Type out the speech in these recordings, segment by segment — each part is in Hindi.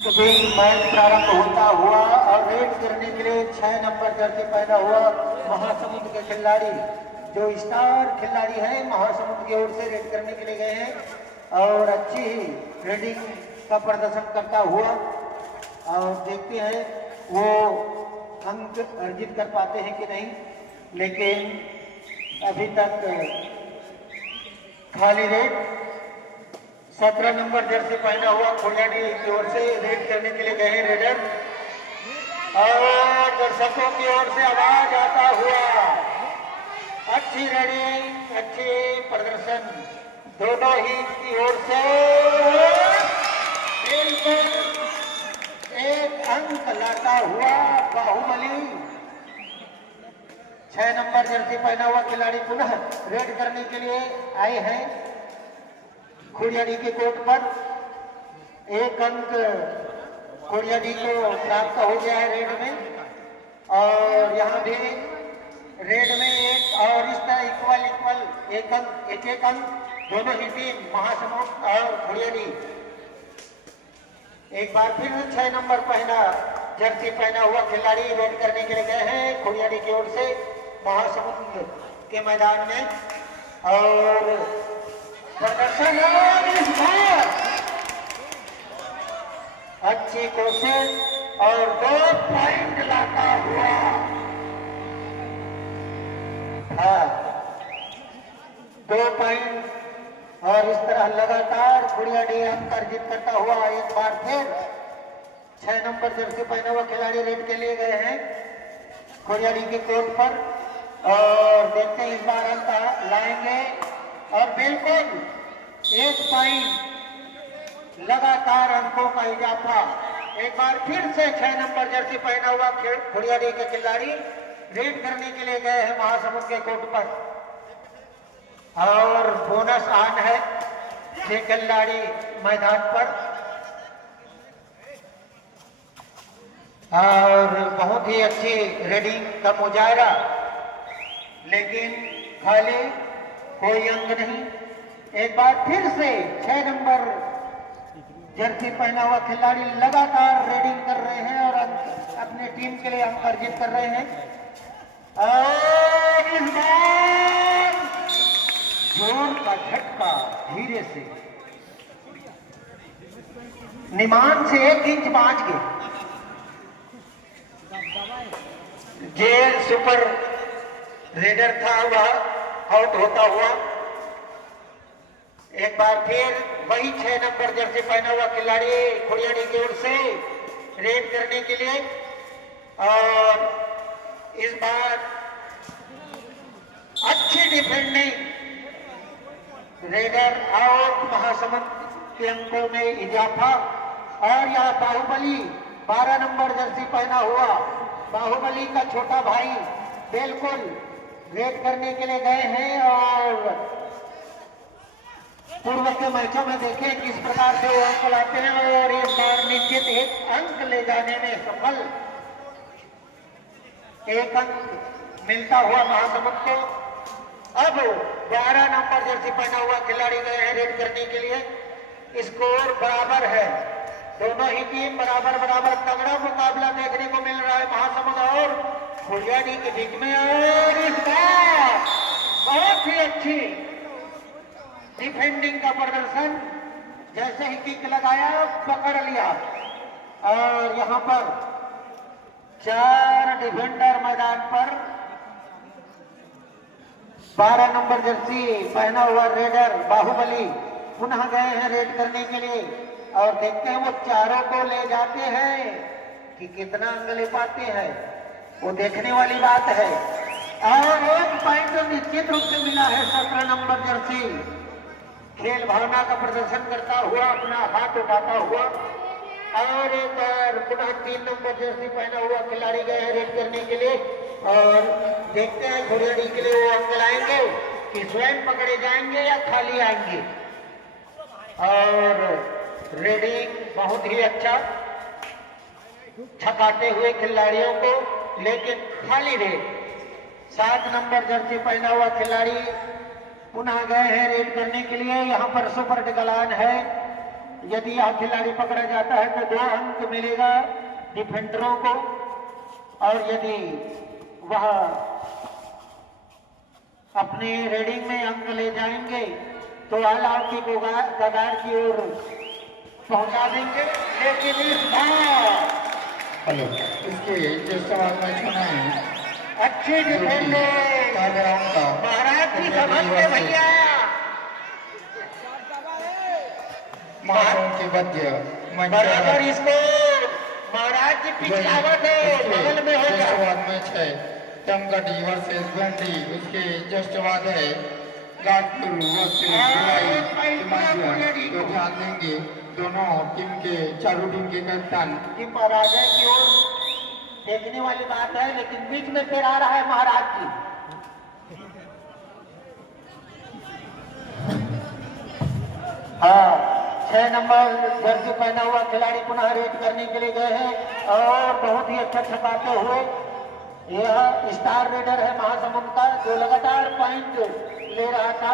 कभी मैच प्रारंभ होता हुआ और रेड करने के लिए 6 नंबर जर्सी पहना हुआ महासमुंद के खिलाड़ी जो स्टार खिलाड़ी है महासमुंद की ओर से रेड करने के लिए गए हैं और अच्छी ही रेडिंग का प्रदर्शन करता हुआ और देखते हैं वो अंक अर्जित कर पाते हैं कि नहीं, लेकिन अभी तक खाली रेड 17 नंबर जर्सी पहना हुआ खुलियाडी की ओर से रेड करने के लिए गए हैं रेडर और दर्शकों की ओर से आवाज आता हुआ अच्छी रेडिंग अच्छी प्रदर्शन दोनों ही की ओर से एक अंक लाता हुआ बाहुबली 6 नंबर जर्सी पहना हुआ खिलाड़ी पुनः रेड करने के लिए आए हैं खुड़ियाडी के कोर्ट पर। एक अंक खुड़ियाडी को प्राप्त हो गया है रेड में और यहाँ भी रेड में एक और इस तरह इक्वल एक अंक दोनों ही टीम महासमुंद और खुड़ियाडी एक बार फिर 6 नंबर पहना जर्सी पहना हुआ खिलाड़ी रेड करने के लिए गए हैं खुड़ियाडी की ओर से महासमुंद के मैदान में और प्रदर्शन इस बार अच्छी कोशिश और 2 पॉइंट लाता हुआ 2 पॉइंट और इस तरह लगातार खुड़ियाडी अंक अर्जित करता हुआ एक बार फिर 6 नंबर जर्सी पहना हुआ खिलाड़ी रेड के लिए गए हैं खुड़ियाडी के कोर्ट पर और देखते हैं इस बार अंक लाएंगे और बिल्कुल 1 पॉइंट लगातार अंकों का इजाफा एक बार फिर से 6 नंबर जर्सी पहना हुआ खुड़ियाडी के खिलाड़ी रेड करने के लिए गए हैं महासमुंद के कोर्ट पर और बोनस ऑन है ये खिलाड़ी मैदान पर और बहुत ही अच्छी रेडिंग का मुजाहरा, लेकिन खाली कोई अंक नहीं। एक बार फिर से 6 नंबर जर्सी पहना हुआ खिलाड़ी लगातार रेडिंग कर रहे हैं और अपने टीम के लिए अंक अर्जित कर रहे हैं और इस बार जोर का झटका धीरे से निमान से 1 इंच बाज गए जेल सुपर रेडर था वह आउट होता हुआ एक बार फिर वही 6 नंबर जर्सी पहना हुआ खिलाड़ी खुड़ियाडी की ओर से रेड करने के लिए और इस बार अच्छी डिफेंडिंग रेडर आउट महासमुंद के अंकों में इजाफा और यह बाहुबली 12 नंबर जर्सी पहना हुआ बाहुबली का छोटा भाई बिल्कुल रेड करने के लिए गए हैं और पूर्व के मैचों में देखें किस प्रकार से वो अंक लाते हैं और इस बार निश्चित 1 अंक ले जाने में सफल 1 अंक मिलता हुआ महासमुंद को। अब 12 नंबर जर्सी पहना हुआ खिलाड़ी गए हैं रेड करने के लिए। स्कोर बराबर है, दोनों ही टीम बराबर तगड़ा मुकाबला देखने को मिल रहा है महासमुंद और खुड़ियाडी के बीच में और इस बार बहुत ही अच्छी डिफेंडिंग का प्रदर्शन, जैसे ही किक लगाया पकड़ लिया और यहां पर 4 डिफेंडर मैदान पर 12 नंबर जर्सी पहना हुआ रेडर बाहुबली पुनः गए हैं रेड करने के लिए और देखते हैं वो चारों को ले जाते हैं कि कितना अंक ले पाते हैं, वो देखने वाली बात है। और 1 पॉइंट तो निश्चित रूप से मिला है 17 नंबर जर्सी खेल भावना का प्रदर्शन करता हुआ अपना हाथ उठाता हुआ और एक बार पुनः 3 नंबर जर्सी पहना हुआ खिलाड़ी गए हैं रेड करने के लिए और देखते हैं खुड़ियाडी के लिए वो अंक लाएंगे कि स्वयं पकड़े जाएंगे या खाली आएंगे। और रेडिंग बहुत ही अच्छा छकाते हुए खिलाड़ियों को, लेकिन खाली रेड 7 नंबर जर्सी पहना हुआ खिलाड़ी पुनः गए हैं रेड करने के लिए। यहाँ पर सुपर डिगलान है यदि यह खिलाड़ी पकड़ा जाता है तो 2 अंक मिलेगा डिफेंडरों को, और यदि वह अपने रेडिंग में अंक ले जाएंगे तो ऑल आउट की कगार की ओर पहुंचा देंगे। लेकिन इस बार हेलो इसके जो सवाल में सुना है अच्छी डिफेंडिंग महाराज जी समझते भैया, के बच्चे बराबर इसको महाराज जी पिछलावट है बगल में होगा। मैच है तमगढ़ी वर्सेस भेंडी, उसके जस्ट बाद है गाजपुर जो ध्यान देंगे दोनों टीम के, चारों टीम के कप्तान की पराजय की ओर देखने वाली बात है। लेकिन बीच में फिर आ रहा है महाराज जी। हाँ, 6 नंबर जर्सी पहना हुआ खिलाड़ी पुनः रेड करने के लिए गए हैं और बहुत ही अच्छा छकाते हुए यह स्टार रेडर है महासमुंद का, जो लगातार पॉइंट ले रहा था।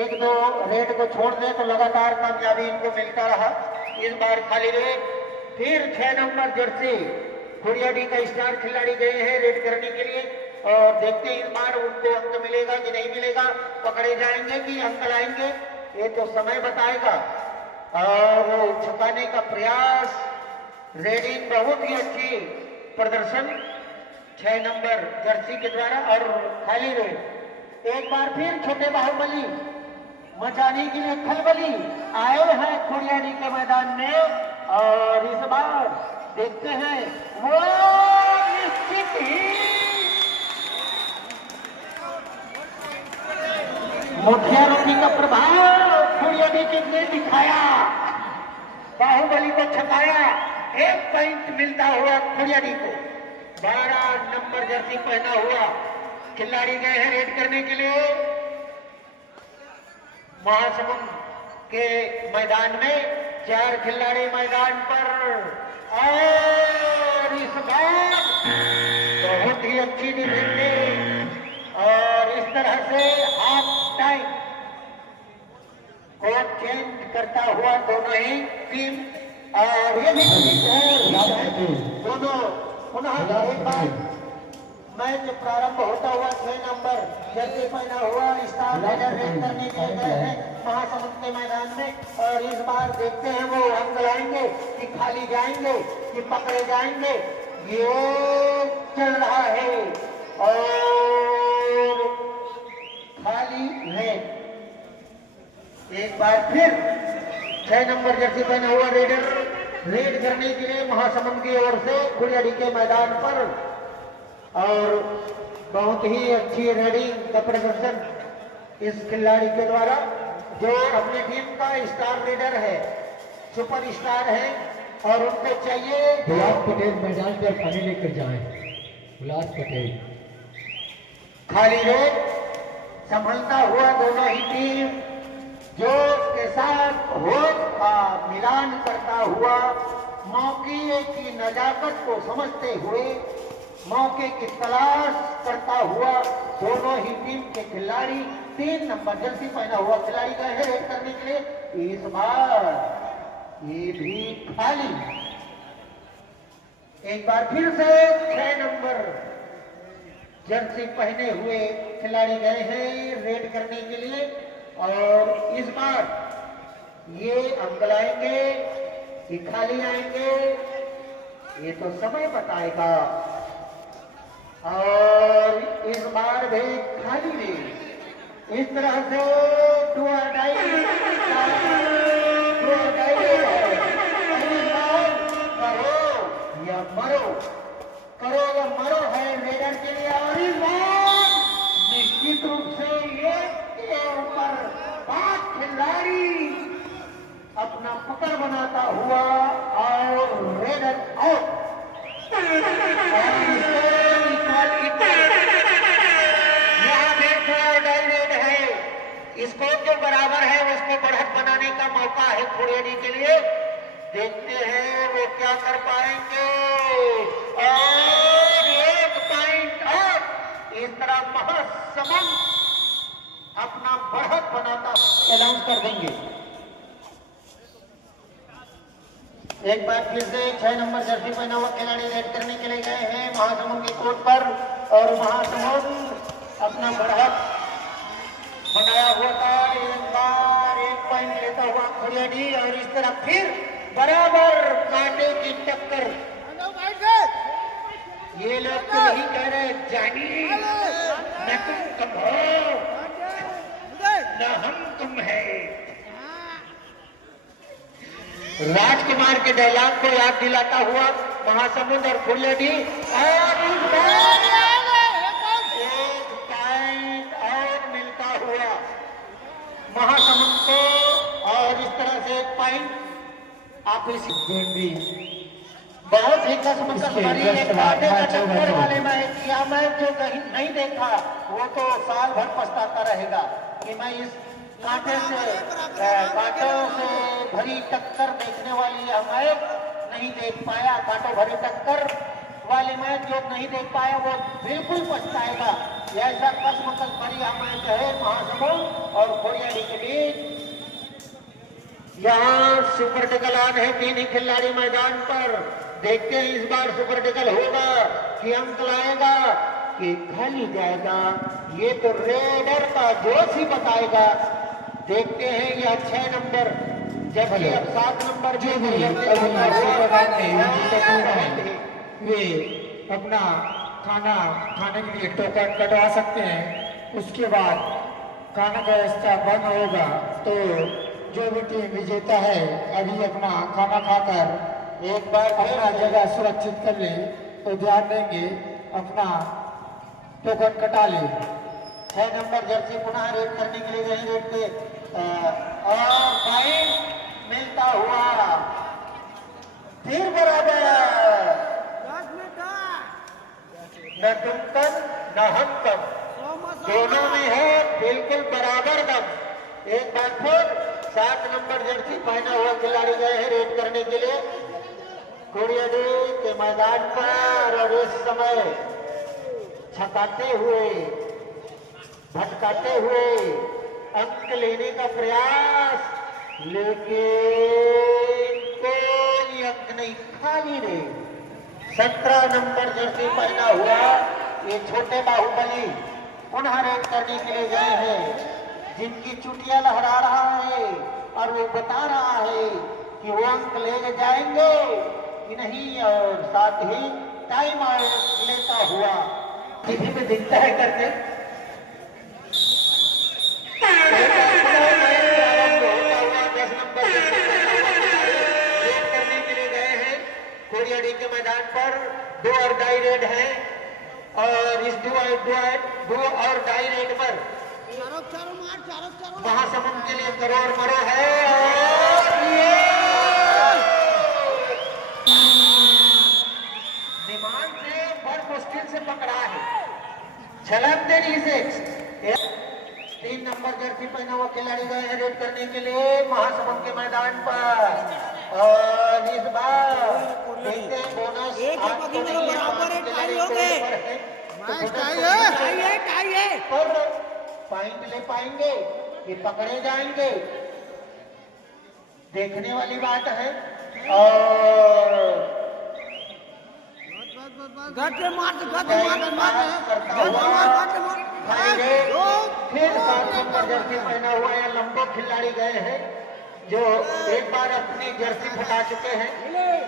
1-2 रेड को छोड़ दे तो लगातार कामयाबी इनको मिलता रहा। इस बार खाली रेड, फिर 6 नंबर जर्सी खुड़ियाडी का स्टार खिलाड़ी गए हैं रेड करने के लिए, और देखते हैं इस बार उनको अंक मिलेगा कि नहीं मिलेगा, पकड़े जाएंगे कि अंक लाएंगे, ये तो समय बताएगा। और छुपाने का प्रयास, रेडिंग बहुत ही अच्छी प्रदर्शन 6 नंबर जर्सी के द्वारा, और खाली रेड। एक बार फिर छोटे बाहुबली मचाने के लिए खलबली आए हैं खुड़ियाडी के मैदान में, और इस बार देखते हैं वो निश्चित ही मुखिया रोटी का प्रभाव खुड़ियाडी के लिए दिखाया, बाहुबली को छकाया, 1 पॉइंट मिलता हुआ खुड़ियाडी को। 12 नंबर जर्सी पहना हुआ खिलाड़ी गए हैं रेड करने के लिए महासमुंद के मैदान में। 4 खिलाड़ी मैदान पर, और इस बार बहुत ही अच्छी डिफेंडिंग, और इस तरह से हाफ टाइम को चेंज करता हुआ दोनों ही टीम, और ये भी दोनों पुनः एक बार मैच प्रारंभ होता हुआ 6 नंबर जर्सी पहना हुआ स्टार रेडर रेड करने के लिए गए हैं महासमुंद के मैदान में, और इस बार देखते हैं वो अंक लाएंगे कि खाली जाएंगे कि पकड़े जाएंगे। ये चल रहा है और खाली है। एक बार फिर 6 नंबर जर्सी पहना हुआ रेडर रेड करने के लिए महासमुंद की ओर से खुड़ियाडी के मैदान पर, और बहुत ही अच्छी रेडिंग का प्रदर्शन इस खिलाड़ी के द्वारा, जो अपनी टीम का स्टार लीडर है, सुपर स्टार है, और उनको चाहिए गुलाब पटेल मैदान पर खाली लेकर जाएं। गुलाब पटेल खाली रेड संभलता हुआ दोनों ही टीम जोश के साथ होश का मिलान करता हुआ, मौके की नजाकत को समझते हुए, मौके की तलाश करता हुआ दोनों ही टीम के खिलाड़ी 3 नंबर जर्सी पहना हुआ खिलाड़ी गए हैं रेड करने के लिए। इस बार ये भी खाली। एक बार फिर से 6 नंबर जर्सी पहने हुए खिलाड़ी गए हैं रेड करने के लिए, और इस बार ये अंक लाएंगे कि खाली आएंगे, ये तो समय बताएगा। और इस बार भी खाली नहीं, इस तरह से डू और डाई करो या मरो, करो या मरो है रेडर के लिए। और इस बार निश्चित रूप से एक के ऊपर 5 खिलाड़ी अपना पकड़ बनाता हुआ, और रेडर आउट। स्कोर जो बराबर है उसको बढ़त बनाने का मौका है खुड़ियाडी के लिए। देखते हैं वो क्या कर पाएंगे, और 1 पॉइंट और इस तरह महासमुंद अपना बढ़त बनाता अनाउंस कर देंगे। एक बार फिर से 6 नंबर जर्सी पहना हुआ खिलाड़ी रेड करने के लिए गए हैं महासमुंद के कोर्ट पर और महासमुंद अपना बढ़त बनाया हुआ था। एक बार 1 पॉइंट लेता हुआ खोरियाडी और इस तरह फिर बराबर कांटे की टक्कर। ये लोग तो यही कह रहे हैं जानी न तुम कब हो न हम तुम है। राजकुमार के डायलॉग को याद दिलाता हुआ महासमुंद और खोरियाडी और एक पॉइंट और मिलता हुआ महासमुंद को और इस तरह से 1 पॉइंट आप इस गोंडी बहुत ही कसमकस भरी एक कांटे का टक्कर वाले मैच किया। मैच जो कहीं नहीं देखा वो तो साल भर पछताता रहेगा कि मैं इस कांटों से भरी टक्कर देखने वाली यह मैच नहीं देख पाया। कांटों भरी टक्कर वाली मैच जो नहीं देख पाया वो बिल्कुल पछताएगा। ऐसा कसमकस भरी यह मैच है महासमुंद और खोरियाडी के बीच। यहाँ सुपर टेकल ऑन है, 3 ही खिलाड़ी मैदान पर। देखते हैं इस बार सुपर टेकल होगा कि अंक लाएगा कि खाली जाएगा, ये तो रेडर का जोश ही बताएगा। देखते हैं यह 6 नंबर जबकि अब 7 नंबर जो भी वे अपना खाना खाने के लिए टोकन कटवा सकते हैं। उसके बाद खाना का व्यवस्था बंद होगा तो जो भी टीम विजेता है अभी अपना खाना खाकर एक बार अपना जगह सुरक्षित कर ले तो ध्यान देंगे अपना टोकन कटा ले। 6 नंबर जर्सी पुनः रेड करने के लिए गई रेड पे और पॉइंट मिलता हुआ फिर बराबर। न तुम कम न हम कम, दोनों में है बिल्कुल बराबर दम। एक बार फिर 7 नंबर जर्सी पहना हुआ खिलाड़ी गए हैं रेड करने के लिए खोरियाडी के मैदान पर और इस समय छकाते हुए भटकाते हुए अंक लेने का प्रयास, लेकिन कोई अंक नहीं, खाली रे। 17 नंबर जर्सी पहना हुआ ये छोटे बाहुबली पुनः रेड करने के लिए गए हैं, जिनकी चुटिया लहरा रहा है और वो बता रहा है कि वो अंक ले जाएंगे कि नहीं, और साथ ही टाइम आउट लेता हुआ टीवी में दिखता है करके 10 नंबर रेड करने के लिए गए हैं खोरियाडी के मैदान पर। 2 और डाई रेड है और इस 2 और डाई रेड पर महासमुंद के लिए करोड़ मरो है और ये दिमाग से बड़ मुश्किल से पकड़ा है, छलक देरी से। 3 नंबर जर्सी पहना हुआ खिलाड़ी गए हैं रेड करने के लिए महासमुंद के मैदान पर और इस बार देखते हैं बोनस पर पॉइंट ले पाएंगे कि पकड़े जाएंगे, देखने वाली बात है। और फिर 7 नंबर जर्सी पहना हुआ या लंबो खिलाड़ी गए हैं जो एक बार अपनी जर्सी फटा चुके हैं।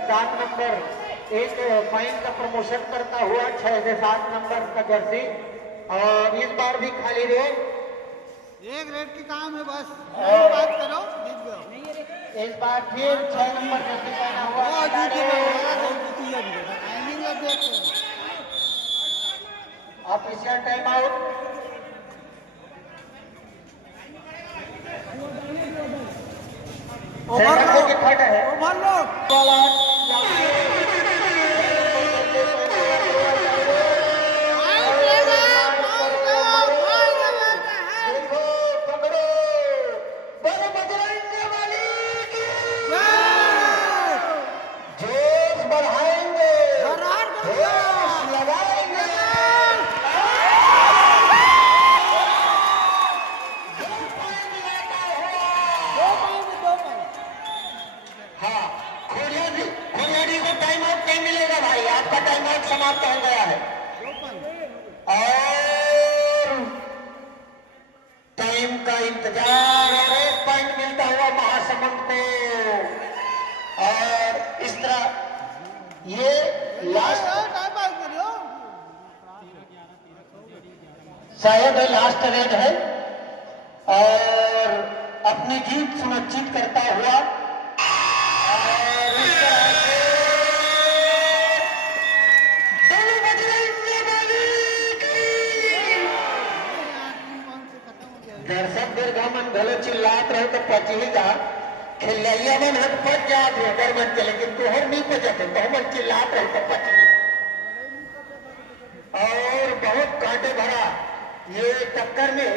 7 नंबर एक पॉइंट का प्रमोशन करता हुआ 6 से 7 नंबर का जर्सी और इस बार भी खाली रहे। एक रेड की काम है बस, बात करो जीत गए। इस बार फिर 6 नंबर जर्सी पहना हुआ ऑफिशियल टाइम आउट। थर्ड है आपका टाइम आउट समाप्त हो गया है और टाइम का इंतजार और एक पॉइंट मिलता हुआ महासमुंद को। और इस तरह ये लास्ट शायद लास्ट रेड है और अपनी जीत सुनिश्चित करता हुआ और इस तरह से दोनों बजरंग बली की। दर्शक दीर्घामन भले चिल्लात रहे तो पच ही जा, खिलैया मन हट पच जात होकर मन चले, लेकिन तोहर नहीं पचते, तो मन चिल्लात रहे तो पच नहीं। और बहुत कांटे भरा ये टक्कर में